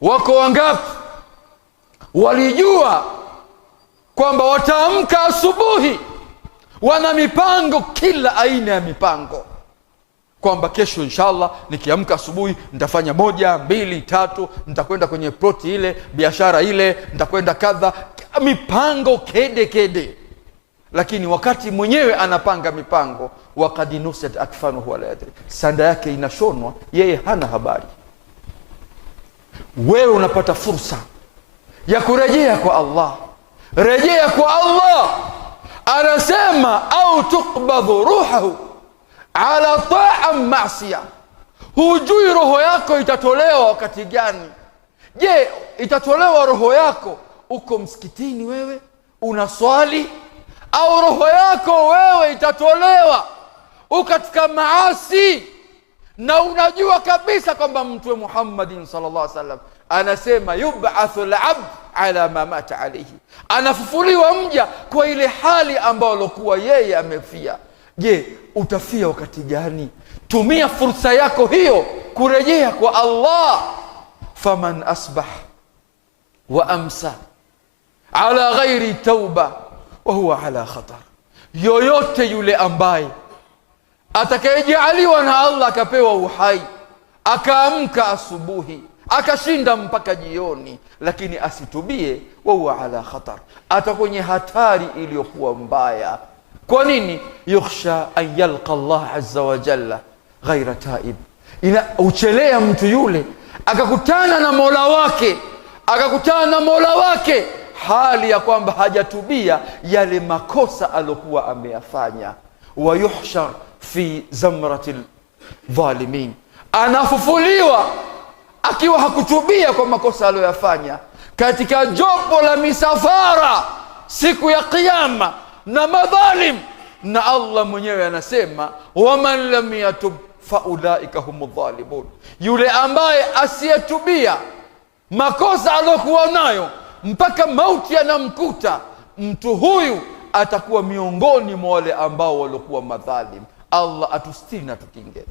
Wako wangapi walijua kwamba wataamka asubuhi, wana mipango, kila aina ya mipango, kwamba kesho inshallah nikiamka asubuhi nitafanya 1, 2, 3, nitakwenda kwenye ploti ile, biashara ile, nitakwenda kadha, mipango kede kede. Lakini wakati mwenyewe anapanga mipango, waqad nusat akfanuhu wala yadri, sanda yake inashonwa, yeye hana habari. Wewe unapata fursa ya kurejea kwa Allah. Rejea kwa Allah. Anasema au tuqbadhu ruhahu ala ta'a ma'siyah. Hujui roho yako itatolewa wakati gani. Je, itatolewa roho yako uko msikitini wewe unaswali, au roho yako wewe itatolewa katika maasi na unajua kabisa kwamba Mtume Muhammadin sallallahu alaihi wasallam anasema yub'athu al-'abd ala ma mata alayhi, anafufuliwa mja kwa ile hali ambayo alikuwa yeye amefia. Je, utafia wakati gani? Tumia fursa yako hiyo kurejea kwa Allah. Faman asbah wa amsa ala ghairi tauba wa huwa ala khatar, yoyote yule ambaye atakayejaliwa na Allah akapewa uhai, akaamka asubuhi akashinda mpaka jioni, lakini asitubie, wa huwa ala khatar, ata kwenye hatari iliyokuwa mbaya. Kwa nini? yukhsha an yalqa Allah azza wa jalla ghaira taib. Uchelea mtu yule akakutana na Mola wake hali ya kwamba hajatubia yale makosa alokuwa ameyafanya. Wa yuhshar fi zamratil dhalimin, anafufuliwa akiwa hakutubia kwa makosa aliyoyafanya katika jopo la misafara siku ya Kiyama na madhalim. Na Allah mwenyewe anasema waman lam yatub faulaika humudh dhalimun, yule ambaye asiyetubia makosa aliyokuwa nayo mpaka mauti yanamkuta, mtu huyu atakuwa miongoni mwa wale ambao walikuwa madhalim. Allah atustiri na tukinge.